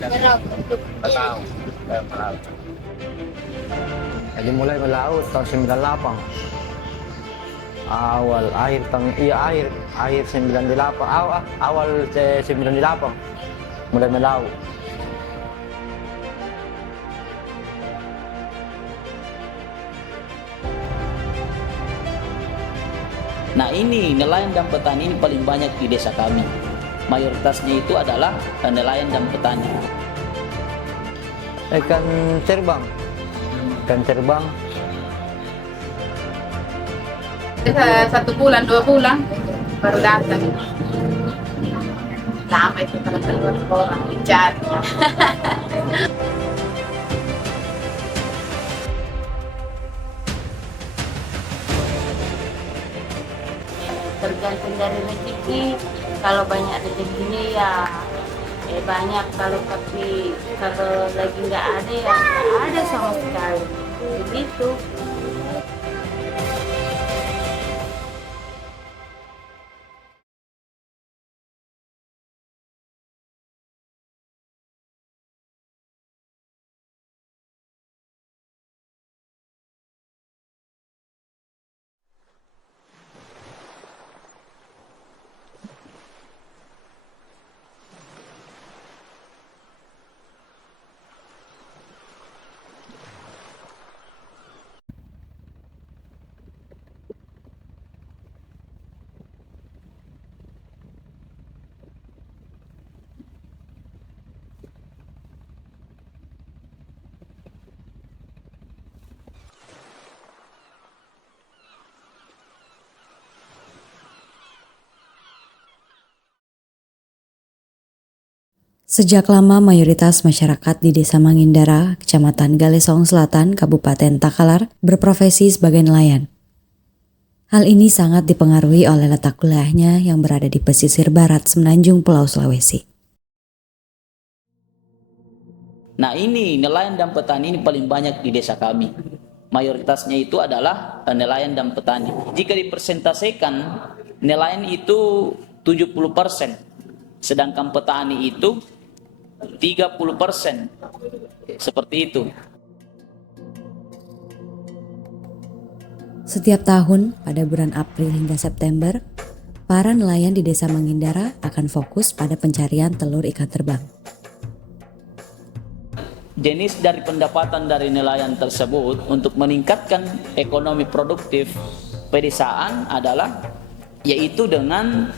Melaut untuk Melaut. Melaut. Jadi mulai melaut tahun 98. Awal akhir tahun akhir 98 awal 98 mulai melaut. Nah ini nelayan dan petani ini paling banyak di desa kami. Mayoritasnya itu adalah nelayan dan petani. Ikan cerbang. Satu bulan, 2 bulan baru datang. Lama itu kalau keluar orang dicari. Tergantung dari rezeki. Kalau banyak rezekinya ya banyak, kalau lagi nggak ada ya nggak ada sama sekali. Begitu. Sejak lama mayoritas masyarakat di Desa Mangindara, Kecamatan Galesong Selatan, Kabupaten Takalar, berprofesi sebagai nelayan. Hal ini sangat dipengaruhi oleh letak wilayahnya yang berada di pesisir barat semenanjung Pulau Sulawesi. Nah ini nelayan dan petani ini paling banyak di desa kami. Mayoritasnya itu adalah nelayan dan petani. Jika dipersentasikan, nelayan itu 70%, sedangkan petani itu 30%. Seperti itu. Setiap tahun pada bulan April hingga September, para nelayan di Desa Mangindara akan fokus pada pencarian telur ikan terbang. Jenis dari pendapatan dari nelayan tersebut untuk meningkatkan ekonomi produktif pedesaan adalah yaitu dengan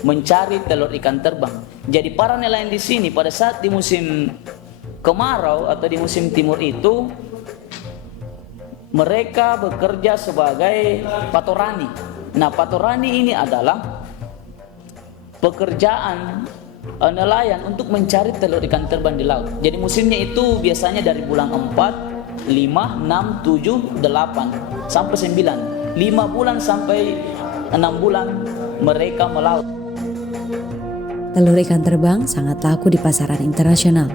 mencari telur ikan terbang. Jadi para nelayan di sini pada saat di musim kemarau atau di musim timur itu mereka bekerja sebagai patorani. Nah, patorani ini adalah pekerjaan nelayan untuk mencari telur ikan terbang di laut. Jadi musimnya itu biasanya dari bulan 4, 5, 6, 7, 8 sampai 9. 5 bulan sampai 6 bulan mereka melaut. Telur ikan terbang sangat laku di pasaran internasional.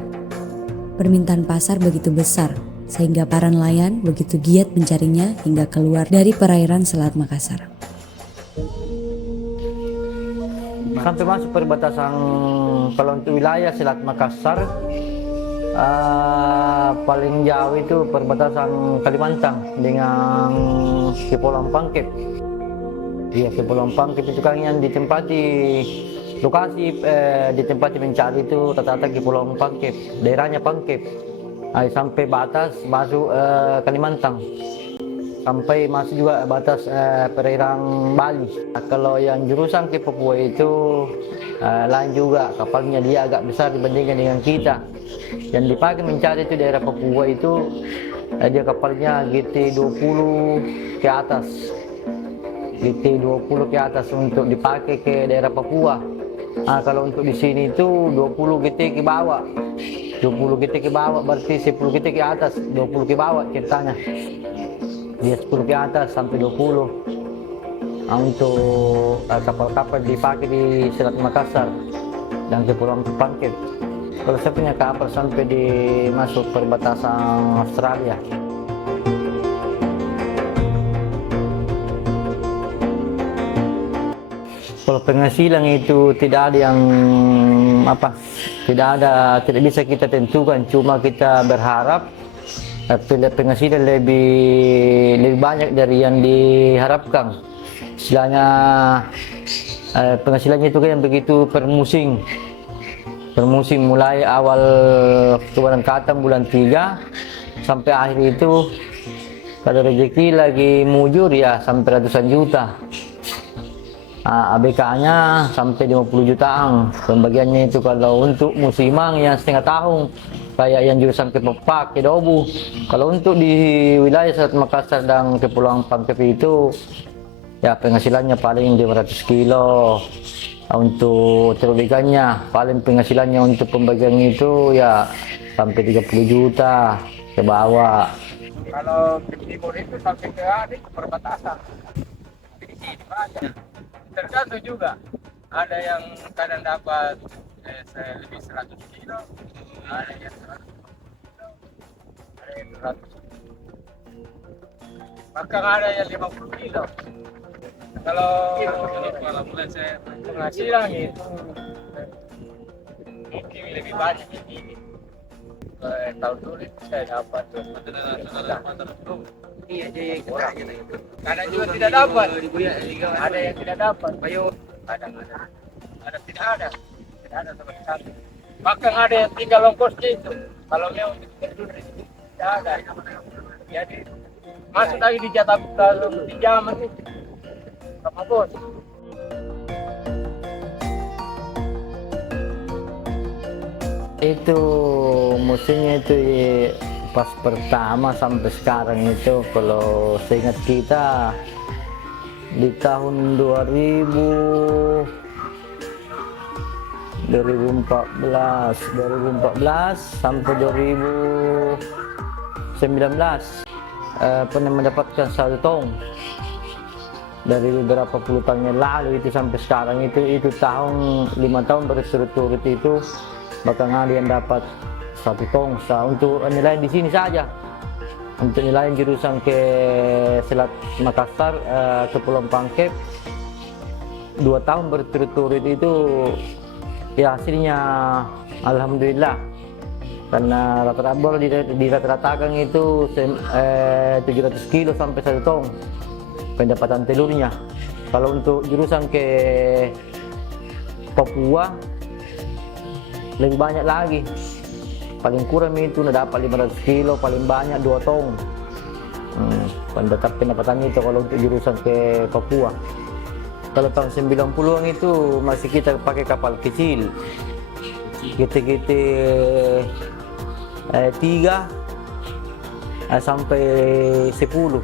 Permintaan pasar begitu besar, sehingga para nelayan begitu giat mencarinya hingga keluar dari perairan Selat Makassar. Sampai masuk perbatasan, kalau untuk wilayah Selat Makassar, paling jauh itu perbatasan Kalimantan dengan Kepulauan Pangkep. Iya, Kepulauan Pangkep itu kan yang ditempati lokasi ditempati mencari itu rata-rata Kepulauan Pangkep, daerahnya Pangkep. Sampai batas masuk Kalimantan, sampai masuk juga batas perairan Bali. Kalau yang jurusan ke Papua itu lain juga, kapalnya dia agak besar dibandingkan dengan kita. Yang dipakai mencari itu daerah Papua itu dia kapalnya GT20 ke atas. GT20 ke atas untuk dipakai ke daerah Papua. Kalau untuk di sini itu 20 GT ke bawah. 20 GT ke bawah berarti 10 GT ke atas, 20 ke bawah ceritanya. Dia 10 ke atas sampai 20. Untuk kapal-kapal dipakai di Selat Makassar dan Kepulauan Pangkep. Kalau saya punya kapal sampai di masuk perbatasan Australia. Kalau penghasilan itu tidak ada yang tidak bisa kita tentukan, cuma kita berharap penghasilan lebih banyak dari yang diharapkan. Istilahnya penghasilannya itu kan begitu per musim mulai awal kebulan Katam bulan 3 sampai akhir itu kalau rezeki lagi mujur ya sampai ratusan juta. ABK-nya sampai 50 jutaan. Pembagiannya itu kalau untuk musiman yang setengah tahun kayak yang jurusan Kepepak, Kedobu. Kalau untuk di wilayah Selat Makassar dan Kepulauan Pangkep itu ya penghasilannya paling 500 kilo. Untuk terubikannya paling penghasilannya untuk pembagian itu ya sampai 30 juta ke bawah. Kalau di timur itu sampai ke adik perbatasan. Di sini banyak. Tergantung juga. Ada yang kadang dapat lebih 100 kilo, ada yang 100 kilo, ada yang 200 kilo. Bahkan ada yang 50 kilo. Kalau penghasilan itu mungkin lebih banyak di sini. Tahun dulu itu saya dapat iya jadi kadang juga tidak dapat, ada yang tidak dapat ada tidak ada sama sekali, bahkan ada yang tinggal ongkosnya itu kalau memang tidak ada, jadi masuk lagi di jatah di zaman itu sama bos. Itu musimnya itu pas pertama sampai sekarang itu kalau seingat kita di tahun 2014 sampai 2019 pernah mendapatkan 1 tong. Dari beberapa puluh tahun yang lalu itu sampai sekarang itu tahun 5 tahun berturut-turut itu bahkan ada yang dapat 1 tong untuk nilai di sini saja. Untuk nilai jurusan ke Selat Makassar, Kepulauan Pangkep 2 tahun berturut-turut itu ya hasilnya alhamdulillah, karena rata-rata boleh dirata-ratakan itu 700 kilo sampai 1 tong pendapatan telurnya. Kalau untuk jurusan ke Papua lebih banyak lagi, paling kurang itu dapat 500 kilo, paling banyak 2 tong. Pendapatannya itu kalau untuk jurusan ke Papua. Kalau tahun 90-an itu masih kita pakai kapal kecil, GT-GT 3 sampai 10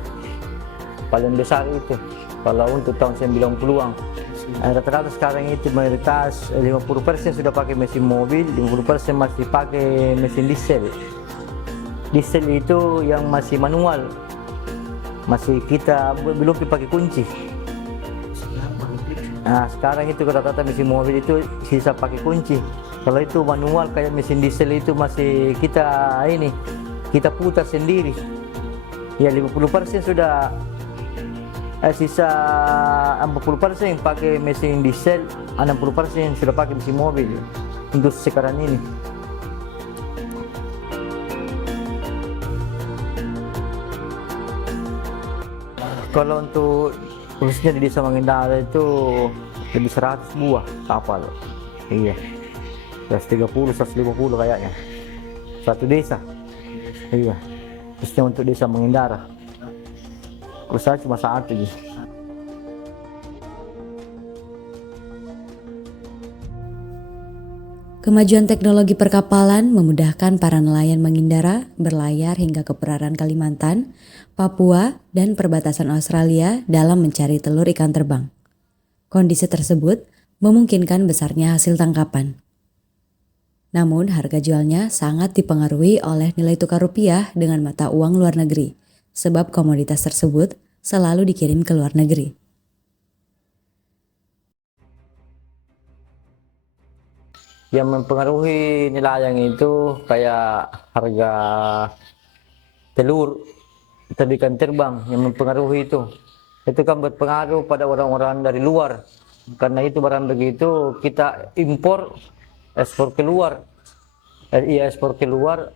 paling besar itu kalau untuk tahun 90-an. Rata-rata sekarang itu mayoritas 50% sudah pakai mesin mobil, 50% masih pakai mesin diesel. Diesel itu yang masih manual, masih kita belum pakai kunci. Nah sekarang itu rata-rata mesin mobil itu sisa pakai kunci. Kalau itu manual kayak mesin diesel itu masih kita putar sendiri. Ya 50% sudah, sisa 40% pakai mesin diesel, 60% sudah pakai mesin mobil untuk sekarang ini. Kalau untuk khususnya di Desa Mangindaran itu lebih 100 buah kapal. Iya. 130, 150 kayaknya. Satu desa. Iya. Khususnya untuk Desa Mangindaran. Usaha cuma 1 aja. Kemajuan teknologi perkapalan memudahkan para nelayan mengindara berlayar hingga ke perairan Kalimantan, Papua, dan perbatasan Australia dalam mencari telur ikan terbang. Kondisi tersebut memungkinkan besarnya hasil tangkapan. Namun harga jualnya sangat dipengaruhi oleh nilai tukar rupiah dengan mata uang luar negeri, sebab komoditas tersebut selalu dikirim ke luar negeri. Yang mempengaruhi nelayan itu kayak harga telur, ikan terbang yang mempengaruhi itu kan berpengaruh pada orang-orang dari luar. Karena itu barang begitu kita ekspor keluar. iya ekspor keluar,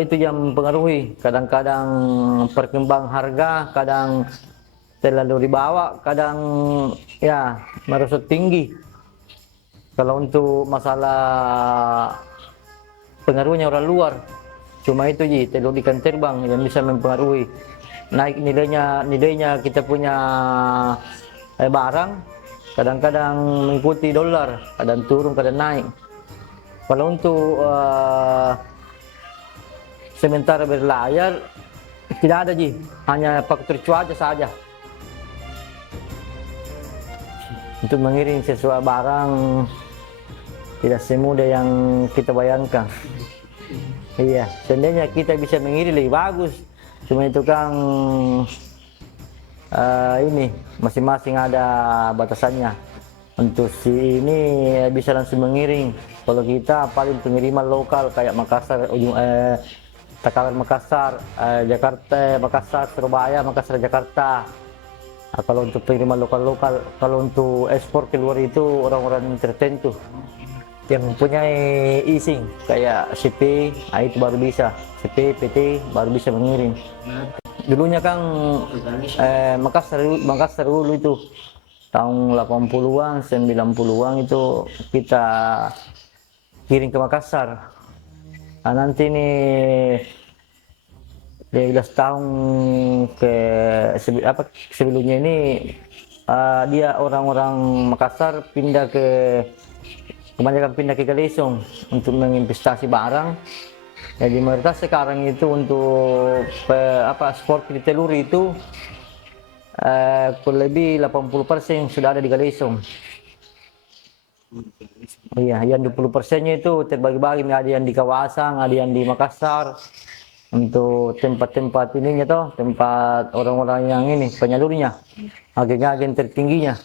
itu yang mempengaruhi. Kadang-kadang perkembang harga, kadang terlalu dibawa, kadang ya merosot tinggi. Kalau untuk masalah pengaruhnya orang luar, cuma itu ji telur ikan terbang yang bisa mempengaruhi naik nilainya kita punya barang. Kadang-kadang mengikuti dolar, kadang turun, kadang naik. Kalau untuk sementara berlayar tidak ada ji, hanya faktor cuaca saja. Untuk mengirim sesuatu barang tidak semudah yang kita bayangkan. Iya, seandainya kita bisa mengirim lebih bagus, cuma itu kan ini masing-masing ada batasannya. Untuk si ini bisa langsung mengiring. Kalau kita paling pengiriman lokal kayak Makassar, Takalar Makassar, Jakarta, Makassar, Surabaya, Makassar, Jakarta. Nah, kalau untuk pengiriman lokal-lokal, kalau untuk ekspor keluar itu orang-orang tertentu yang mempunyai izin kayak CP, itu baru bisa. CP, PT baru bisa mengirim. Dulunya kan Makassar dulu itu tahun 80-an, 90-an itu kita kirim ke Makassar. Nah, nanti nih 12 tahun sebelumnya ini dia orang-orang Makassar kebanyakan pindah ke Galesong untuk menginvestasi barang. Jadi mayoritas sekarang itu untuk ekspor telur itu kurang lebih 80% sudah ada di Galesong. Iya, yang 20%-nya itu terbagi-bagi, ada yang di kawasan, ada yang di Makassar. Untuk tempat-tempat ininya toh, tempat orang-orang yang ini penyalurnya, agen-agen tertingginya.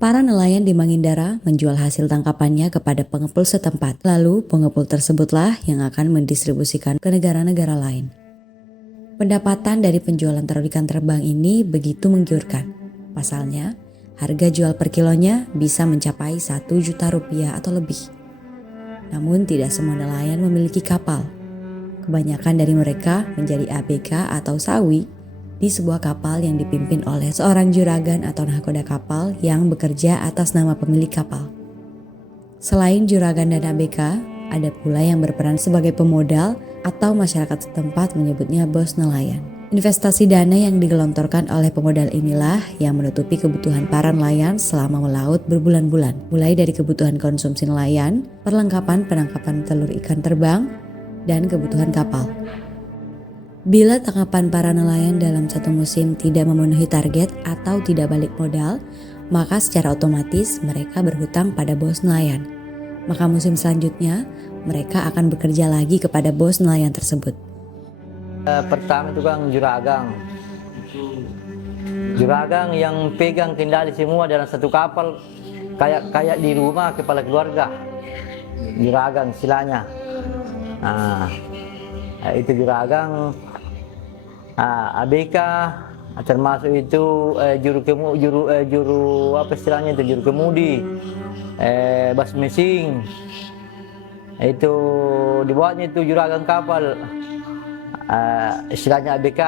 Para nelayan di Mangindara menjual hasil tangkapannya kepada pengepul setempat. Lalu pengepul tersebutlah yang akan mendistribusikan ke negara-negara lain. Pendapatan dari penjualan telur ikan terbang ini begitu menggiurkan. Pasalnya, harga jual per kilonya bisa mencapai 1 juta rupiah atau lebih. Namun tidak semua nelayan memiliki kapal. Kebanyakan dari mereka menjadi ABK atau sawi di sebuah kapal yang dipimpin oleh seorang juragan atau nahkoda kapal yang bekerja atas nama pemilik kapal. Selain juragan dan ABK, ada pula yang berperan sebagai pemodal atau masyarakat setempat menyebutnya bos nelayan. Investasi dana yang digelontorkan oleh pemodal inilah yang menutupi kebutuhan para nelayan selama melaut berbulan-bulan, mulai dari kebutuhan konsumsi nelayan, perlengkapan penangkapan telur ikan terbang, dan kebutuhan kapal. Bila tangkapan para nelayan dalam satu musim tidak memenuhi target atau tidak balik modal, maka secara otomatis mereka berhutang pada bos nelayan. Maka musim selanjutnya, mereka akan bekerja lagi kepada bos nelayan tersebut. Pertama itu kan juragan. Juragan yang pegang kendali semua dalam satu kapal, kayak di rumah kepala keluarga. Juragan istilahnya. Nah, itu juragan. ABK termasuk itu juru apa istilahnya itu, juru kemudi, bas mesin. Itu dibuatnya itu juragan kapal. Istilahnya ABK.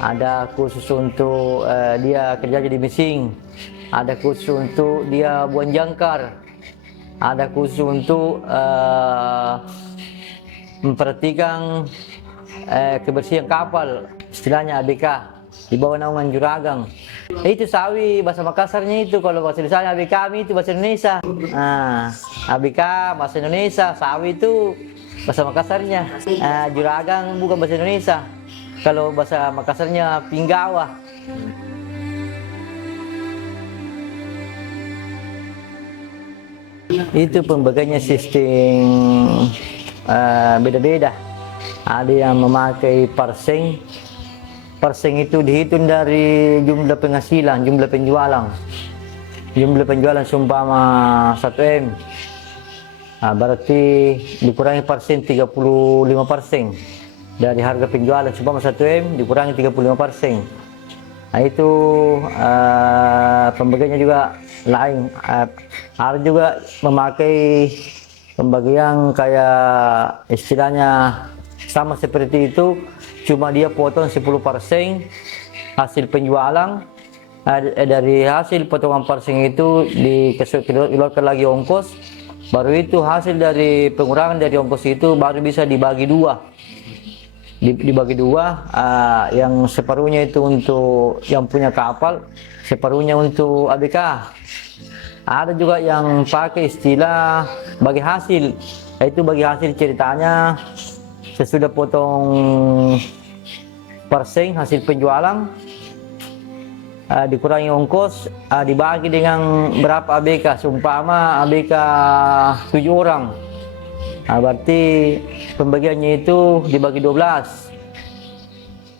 Ada khusus untuk dia kerja di mesin, ada khusus untuk dia buang jangkar, ada khusus untuk memperhatikan kebersihan kapal, istilahnya ABK, di bawah naungan juragan. Itu sawi bahasa Makassarnya itu, kalau bahasa Indonesia ABK itu bahasa Indonesia. ABK bahasa Indonesia, sawi itu bahasa Makassarnya. Juragan bukan bahasa Indonesia, kalau bahasa Makassarnya pinggawa. Itu pembagiannya sistem beda-beda. Ada yang memakai parseng. Parseng itu dihitung dari jumlah penghasilan, jumlah penjualan. Jumlah penjualan seumpama 1M. Berarti dikurangi persen 35%. Dari harga penjualan seumpama 1M dikurangi 35%. Nah, itu pembagiannya juga lain. Ada juga memakai pembagian kayak istilahnya sama seperti itu, cuma dia potong 10% hasil penjualan. Dari hasil potongan parsing itu dikeluarkan lagi ongkos, baru itu hasil dari pengurangan dari ongkos itu baru bisa dibagi dua. Dibagi dua, yang separuhnya itu untuk yang punya kapal, separuhnya untuk ABK. Ada juga yang pakai istilah bagi hasil, yaitu bagi hasil ceritanya sesudah potong parsing hasil penjualan, dikurangi ongkos, dibagi dengan berapa ABK. Seumpama ABK 7 orang, berarti pembagiannya itu dibagi 12,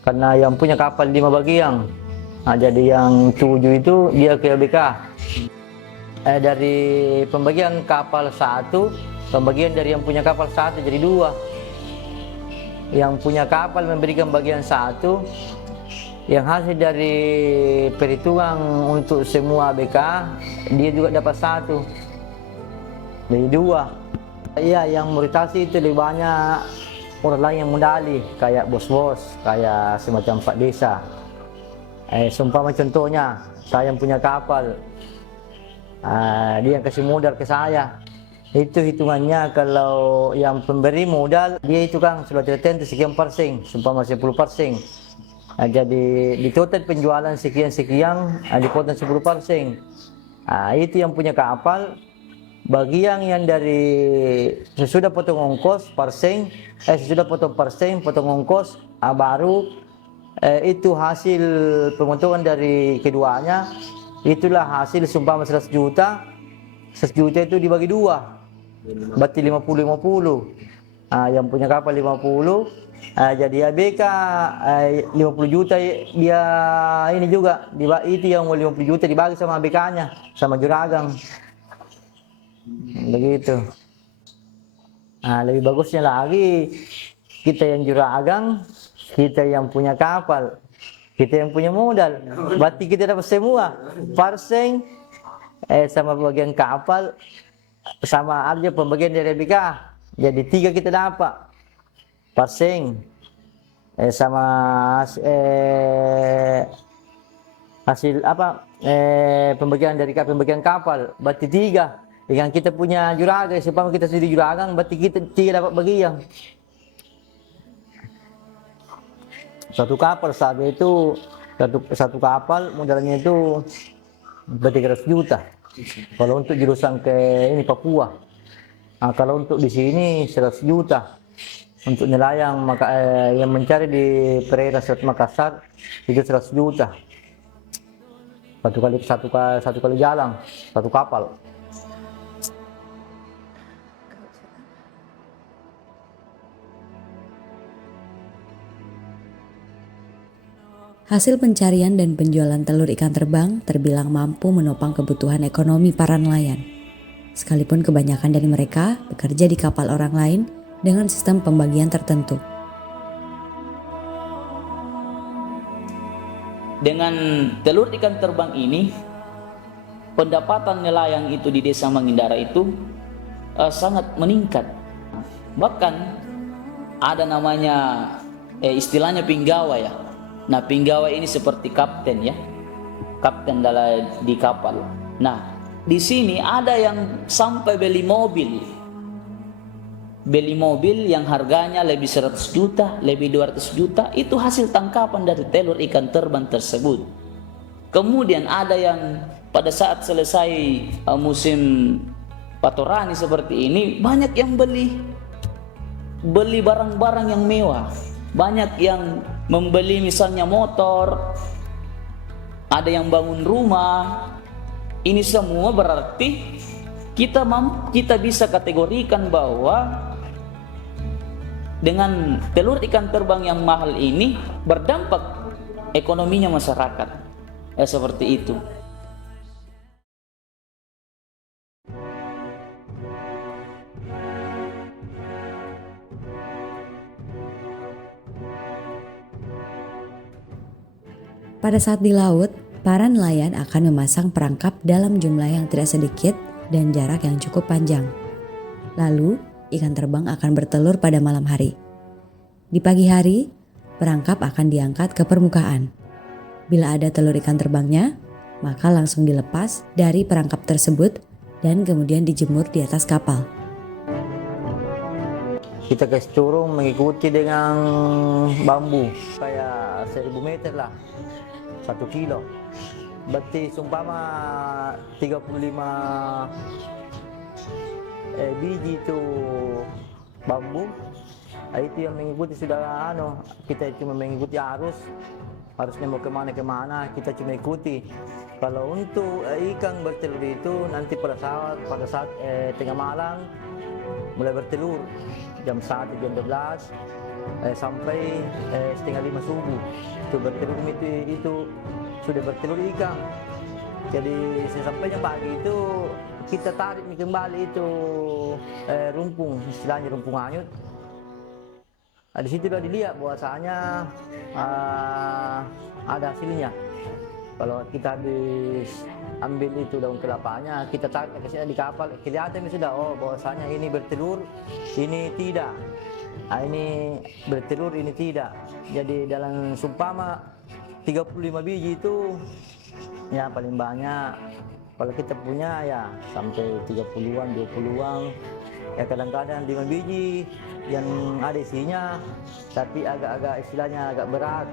karena yang punya kapal 5 bagian. Jadi yang 7 itu dia ke ABK. Dari pembagian kapal 1, pembagian dari yang punya kapal 1 jadi 2. Yang punya kapal memberikan bagian 1, yang hasil dari perhitungan untuk semua ABK dia juga dapat 1, jadi 2. Iya, yang meritasi itu lebih banyak orang lain yang modali, kayak bos-bos, kayak semacam Pak Desa. Seumpama contohnya, saya yang punya kapal, dia yang kasih modal ke saya. Itu hitungannya kalau yang pemberi modal, dia itu kan sudah tertentu sekian persen, seumpama 10%. Jadi di total penjualan sekian-sekian, dipotong 10%. Itu yang punya kapal, bagian yang dari sesudah potong ongkos persen, sesudah potong persen, potong ongkos, baru itu hasil pemotongan dari keduanya. Itulah hasil seumpama 100 juta, 100 juta itu dibagi 2, berarti 50-50. Yang punya kapal 50, jadi ABK 50 juta dia ini juga, itu yang 50 juta dibagi sama ABK-nya, sama juragan. Begitu. Lebih bagusnya lagi kita yang juragan, kita yang punya kapal, kita yang punya modal, berarti kita dapat semua parsing, sama bagian kapal, sama aja pembagian dari ABK. Jadi 3 kita dapat parsing, sama hasil apa, pembagian dari pembagian kapal, berarti 3. Dengan kita punya juragan, sebab kita sendiri juragan, berarti kita 3 dapat bagian. Satu kapal saat itu, satu kapal modalnya itu berarti 300 juta. Kalau untuk jurusan ke ini Papua, kalau untuk di sini 100 juta. Untuk nelayan yang mencari di perairan Selat Makassar itu 100 juta. Satu kali jalan, satu kapal. Hasil pencarian dan penjualan telur ikan terbang terbilang mampu menopang kebutuhan ekonomi para nelayan. Sekalipun kebanyakan dari mereka bekerja di kapal orang lain dengan sistem pembagian tertentu. Dengan telur ikan terbang ini, pendapatan nelayan itu di Desa Mangindara itu sangat meningkat. Bahkan ada namanya istilahnya pinggawa ya. Nah, pinggawa ini seperti kapten ya, kapten di kapal. Nah, di sini ada yang sampai beli mobil yang harganya lebih 100 juta, lebih 200 juta, itu hasil tangkapan dari telur ikan terbang tersebut. Kemudian ada yang pada saat selesai musim patorani seperti ini, banyak yang beli barang-barang yang mewah. Banyak yang membeli misalnya motor, ada yang bangun rumah. Ini semua berarti kita bisa kategorikan bahwa dengan telur ikan terbang yang mahal ini berdampak ekonominya masyarakat. Seperti itu. Pada saat di laut, para nelayan akan memasang perangkap dalam jumlah yang tidak sedikit dan jarak yang cukup panjang. Lalu, ikan terbang akan bertelur pada malam hari. Di pagi hari, perangkap akan diangkat ke permukaan. Bila ada telur ikan terbangnya, maka langsung dilepas dari perangkap tersebut dan kemudian dijemur di atas kapal. Kita kasih turun mengikuti dengan bambu kayak 1000 meter lah, 1 kilo. Berarti sumpama 35 biji itu bambu, itu yang mengikuti sudah kita cuma mengikuti harusnya mau kemana kita cuma ikuti. Kalau untuk ikan bertelur itu nanti pada saat tengah malam mulai bertelur jam 1, jam 12 sampai setengah 5 subuh itu bertelur itu sudah bertelur ikan. Jadi sesampainya pagi itu kita tarik kembali itu rumpung, istilahnya rumpung hanyut. Di situ sudah dilihat bahwasanya ada hasilnya. Kalau kita habis ambil itu daun kelapanya, kita tarik ke sini di kapal, kelihatan sudah bahwasanya ini bertelur, ini tidak. Ini bertelur, ini tidak. Jadi dalam sumpama 35 biji itu ya paling banyak. Kalau kita punya ya sampai 30-an, 20-an. Ya kadang-kadang 5 biji yang ada isinya, tapi agak-agak istilahnya agak berat.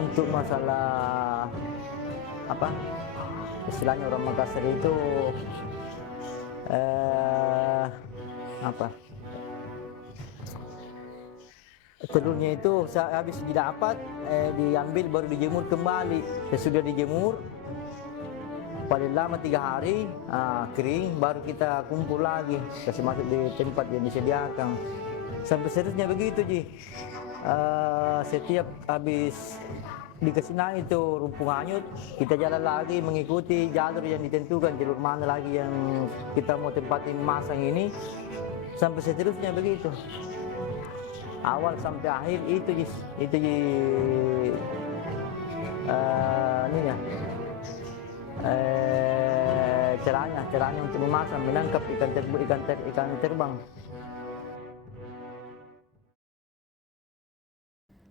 Untuk masalah istilahnya orang Makassar itu telurnya itu habis didapat diambil baru dijemur kembali. Sesudah dijemur paling lama 3 hari kering, baru kita kumpul lagi kasih masuk di tempat yang disediakan. Sampai seterusnya begitu Ji. Setiap habis dikasih naik itu rumpung hanyut, kita jalan lagi mengikuti jalur yang ditentukan, jalur mana lagi yang kita mau tempatin masang ini, sampai seterusnya begitu. Awal sampai akhir itu caranya untuk memasang, menangkap ikan terbang.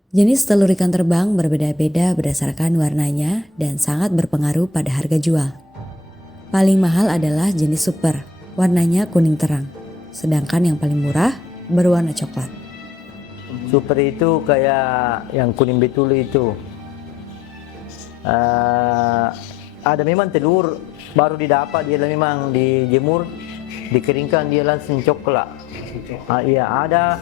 Jenis telur ikan terbang berbeda-beda berdasarkan warnanya dan sangat berpengaruh pada harga jual. Paling mahal adalah jenis super, warnanya kuning terang. Sedangkan yang paling murah berwarna coklat. Super itu kayak yang kuning betul itu. Ada memang telur baru didapat, dia memang dijemur, dikeringkan, dia langsung coklat. Iya ada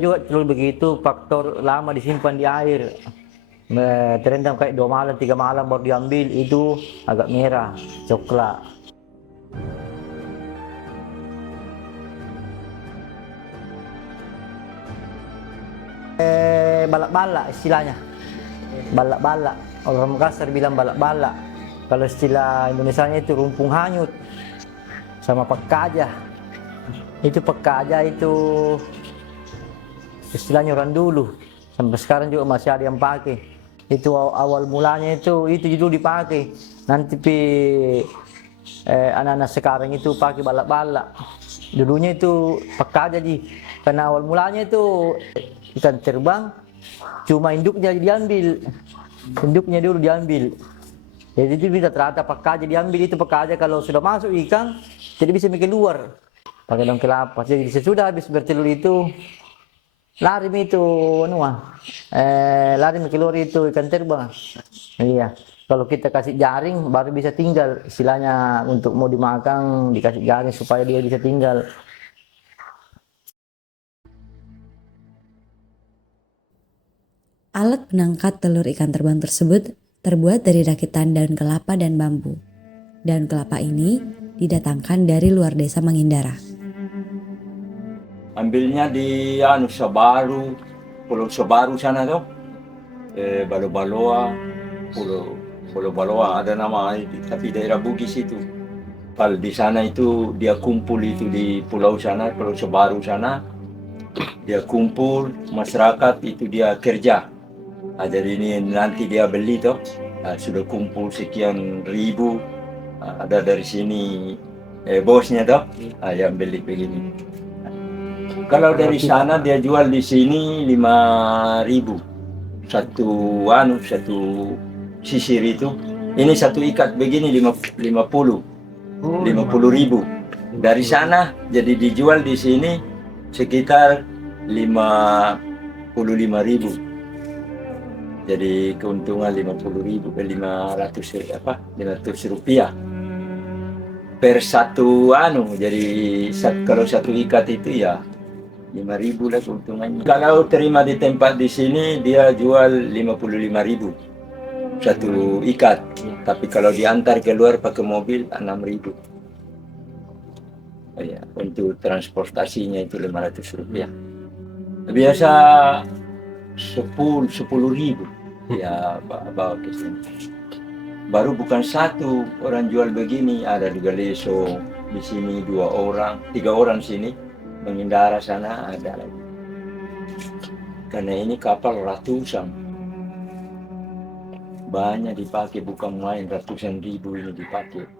juga telur begitu, faktor lama disimpan di air, terendam kayak 2 malam 3 malam baru diambil, itu agak merah coklat. Balak-balak istilahnya, balak-balak, orang Makassar bilang balak-balak. Kalau istilah Indonesianya itu rumpung hanyut sama pekaja. Itu pekaja itu istilahnya orang dulu, sampai sekarang juga masih ada yang pakai. Itu awal mulanya itu dulu dipakai. Nanti anak-anak sekarang itu pakai balak-balak. Dulunya itu pekaja Ji, karena awal mulanya itu ikan terbang, cuma induknya diambil, induknya dulu diambil. Jadi itu bisa ternyata pekaja diambil, itu pekaja kalau sudah masuk ikan tidak bisa keluar pakai daun kelapa. Jadi sesudah habis bertelur itu lari itu lari keluar itu ikan terbang. Iya, kalau kita kasih jaring baru bisa tinggal, istilahnya untuk mau dimakan dikasih jaring supaya dia bisa tinggal. Alat penangkat telur ikan terbang tersebut terbuat dari rakitan daun kelapa dan bambu. Daun kelapa ini didatangkan dari luar desa Mangindara. Ambilnya di Sabaru, Pulau Sabaru sana tuh, Balo-Baloa, Pulau Baloa ada nama itu, tapi daerah Bugis itu. Kalau di sana itu dia kumpul itu di pulau sana, Pulau Sabaru sana, dia kumpul masyarakat itu dia kerja Jadi ini nanti dia beli toh, sudah kumpul sekian ribu, ada dari sini bosnya toh, yang beli begini. Kalau dari sana dia jual di sini 5.000 satu sisir itu. Ini satu ikat begini 50.000. Dari sana jadi dijual di sini sekitar 55.000. Jadi keuntungan 50.000 ke 500 rupiah per satu jadi kalau satu ikat itu ya 5.000 lah keuntungannya. Kalau terima di tempat di sini dia jual 55.000 satu ikat, tapi kalau diantar keluar pakai mobil 6.000. Ya, untuk transportasinya itu 500 rupiah. Biasa 10.000 ya bawa ke sini. Baru bukan satu orang jual begini, ada di Galeso di sini 2 orang, 3 orang sini, Mengendara sana ada lagi. Karena ini kapal ratusan, banyak dipakai, bukan main, ratusan ribu ini dipakai.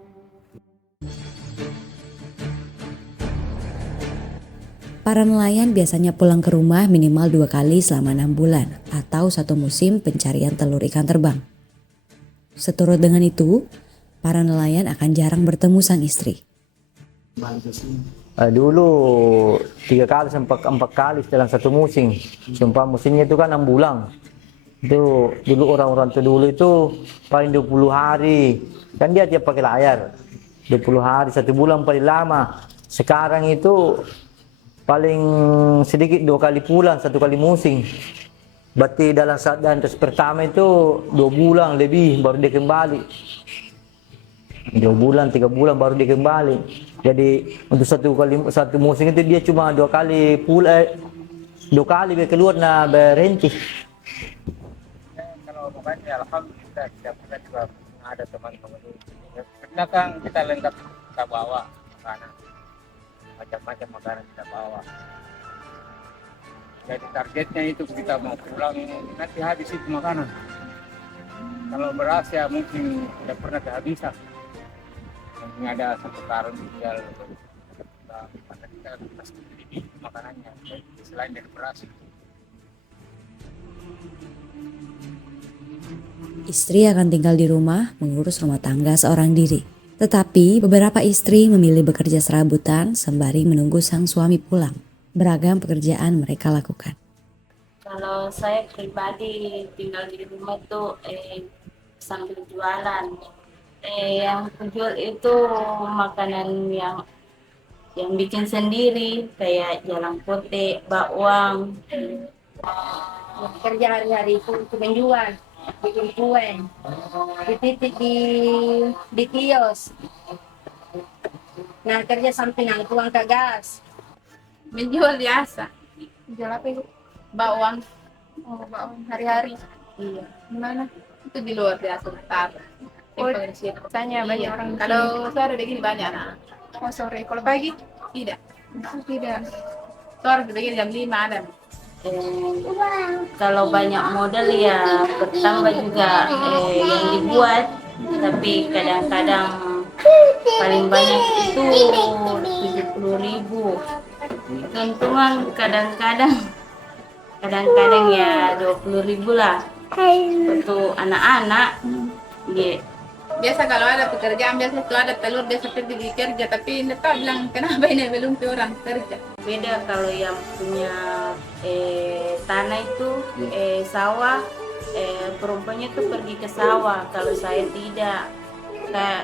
Para nelayan biasanya pulang ke rumah minimal 2 kali selama 6 bulan atau 1 musim pencarian telur ikan terbang. Seturut dengan itu, para nelayan akan jarang bertemu sang istri. Dulu 3 kali sampai 4 kali dalam 1 musim. Sumpah musimnya itu kan 6 bulan. Itu dulu orang-orang dulu itu paling 20 hari. Kan dia tiap pakai layar. 20 hari, 1 bulan paling lama. Sekarang itu paling sedikit 2 kali pulang, 1 kali musim. Berarti dalam saat dan terus pertama itu 2 bulan lebih baru dia kembali. 2 bulan, 3 bulan baru dia kembali. Jadi untuk 1 musim itu dia cuma 2 kali pulang, 2 kali dia keluar berhenti. Kalau pokoknya alhamdulillah kita juga ada teman-teman itu. Karena kan kita lengkap, kita bawa makanan, macam-macam makanan kita bawa. Jadi targetnya itu kita mau pulang nanti habis itu makanan. Kalau beras ya mungkin tidak pernah kehabisan. Mungkin ada 1 karung tinggal kita pasti beli makanannya selain dari beras. Istri akan tinggal di rumah mengurus rumah tangga seorang diri. Tetapi beberapa istri memilih bekerja serabutan sembari menunggu sang suami pulang. Beragam pekerjaan mereka lakukan. Kalau saya pribadi tinggal di rumah tuh sambil jualan. Yang kujual itu makanan yang bikin sendiri, kayak jalan pote, bakwan. Kerja hari-hari itu menjual, bikin kue, dititip di kios. Nah kerja sampingan tuang ke gas. Menjual biasa. Jual apa itu? Bawang. Oh, bawang hari-hari. Iya. Gimana? Itu di luar biasa besar. Biasanya banyak orang. Kalau sore begini banyak anak. Oh sore. Kalau pagi? Tidak. Tidak. Sore begini jam 5 ada. Kalau banyak model ya bertambah juga yang dibuat, tapi kadang-kadang paling banyak itu 70.000. Keuntungan kadang-kadang ya 20.000 lah untuk anak-anak. Yeah. Biasa kalau ada pekerjaan biasa itu ada telur biasa pergi di kerja, tapi tidak tahu bilang kenapa ini belum ke orang kerja. Beda kalau yang punya tanah itu sawah, perempuannya tuh pergi ke sawah. Kalau saya tidak.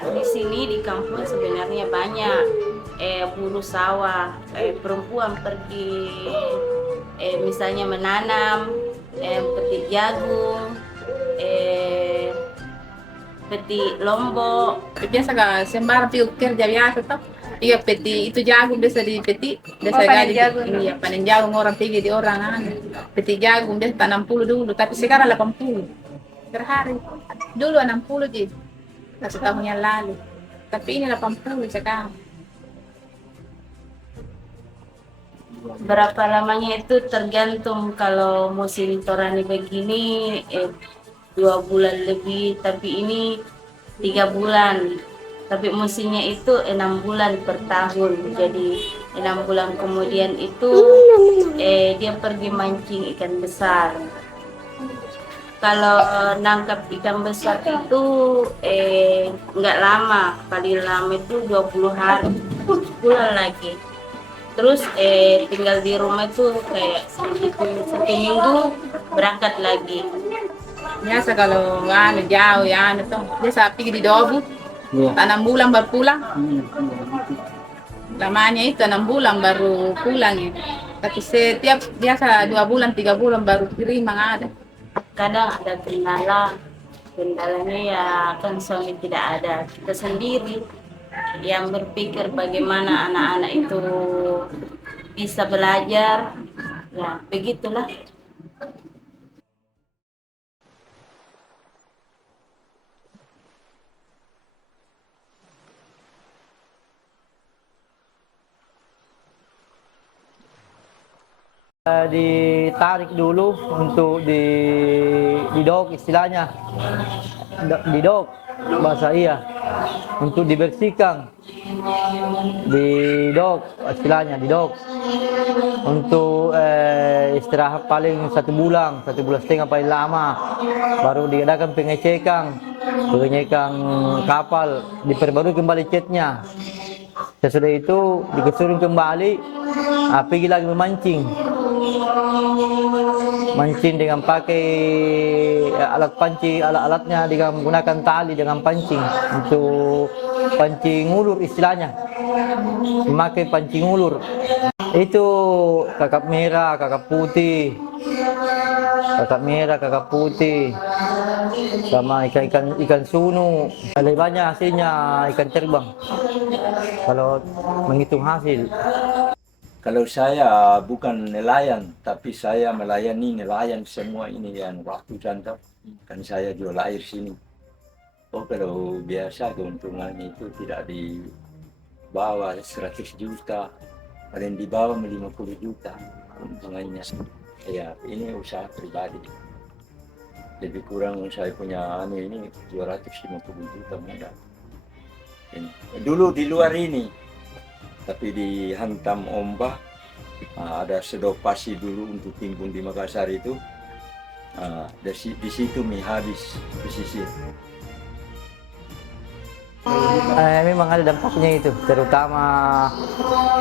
Di sini di kampung sebenarnya banyak buruh sawah, perempuan pergi misalnya menanam, petik jagung, petik lombok. Biasa kalau sembarang pergi kerja biasa tuh. Iya peti itu jagung biasa di peti, biasa gali iya panen jagung orang pergi di orang peti jagung biasa 60 dulu, tapi sekarang 80 per hari. Dulu 60 sih, 1 tahun yang lalu, tapi ini 80 sekarang. Berapa lamanya itu tergantung. Kalau musim torani begini 2 bulan lebih, tapi ini 3 bulan. Tapi musimnya itu 6 bulan per tahun. Jadi 6 bulan kemudian itu dia pergi mancing ikan besar. Kalau nangkap ikan besar itu nggak lama, paling lama itu 20 hari, pulang lagi. Terus tinggal di rumah itu kayak satu minggu berangkat lagi. Biasa kalau jauh ya tuh biasa pergi di Dobu. Iya. 6 bulan baru pulang. Lamanya itu 6 bulan baru pulang ya. Tapi setiap biasa 2 bulan 3 bulan baru kirim ada. Kadang ada kendalanya ya kan suami tidak ada, kita sendiri yang berpikir bagaimana anak-anak itu bisa belajar, ya begitulah. Ditarik dulu untuk didok istilahnya, didok bahasa iya, untuk dibersihkan, didok istilahnya, didok untuk istirahat paling 1 bulan, 1 bulan setengah paling lama, baru diadakan pengecekan kapal, diperbarui kembali catnya. Sesudah itu dikesuruh kembali, pergi lagi memancing. Mancing dengan pakai alat pancing, alat-alatnya dengan menggunakan tali dengan pancing untuk pancing ulur istilahnya. Memakai pancing ulur. Itu kakap merah, kakap putih. Kakap merah, kakap putih. Sama ikan sunu. Lebih banyak hasilnya ikan terbang. Kalau menghitung hasil. Kalau saya bukan nelayan, tapi saya melayani nelayan semua ini yang waktu contoh. Kan saya jual air sini. Oh, kalau biasa keuntungannya itu tidak di bawah 100 juta, paling di bawah 50 juta keuntungannya. Ya, ini usaha pribadi. Lebih kurang saya punya ini 250 juta mudah. Dulu di luar ini, tapi dihantam ombak, ada sedopasi dulu untuk timbun di Makassar itu, di situ habis pesisir. Memang ada dampaknya itu, terutama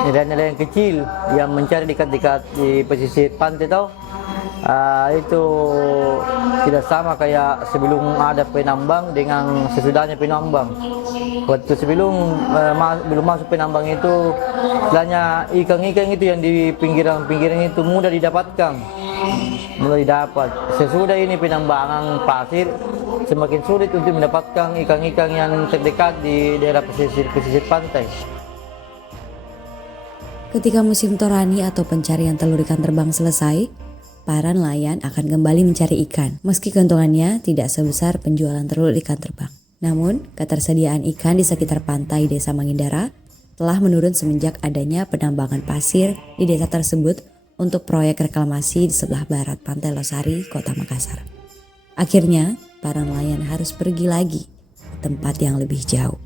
nelayan-nelayan kecil yang mencari dekat-dekat di pesisir pantai tahu. Itu tidak sama kayak sebelum ada penambang dengan sesudahnya penambang. Waktu sebelum belum masuk penambang itu, istilahnya ikan-ikan itu yang di pinggiran-pinggiran itu mudah didapatkan, mudah didapat. Sesudah ini penambangan pasir, semakin sulit untuk mendapatkan ikan-ikan yang terdekat di daerah pesisir pantai. Ketika musim torani atau pencarian telur ikan terbang selesai, para nelayan akan kembali mencari ikan, meski keuntungannya tidak sebesar penjualan telur ikan terbang. Namun, ketersediaan ikan di sekitar pantai Desa Mangindara telah menurun semenjak adanya penambangan pasir di desa tersebut untuk proyek reklamasi di sebelah barat Pantai Losari, Kota Makassar. Akhirnya, para nelayan harus pergi lagi ke tempat yang lebih jauh.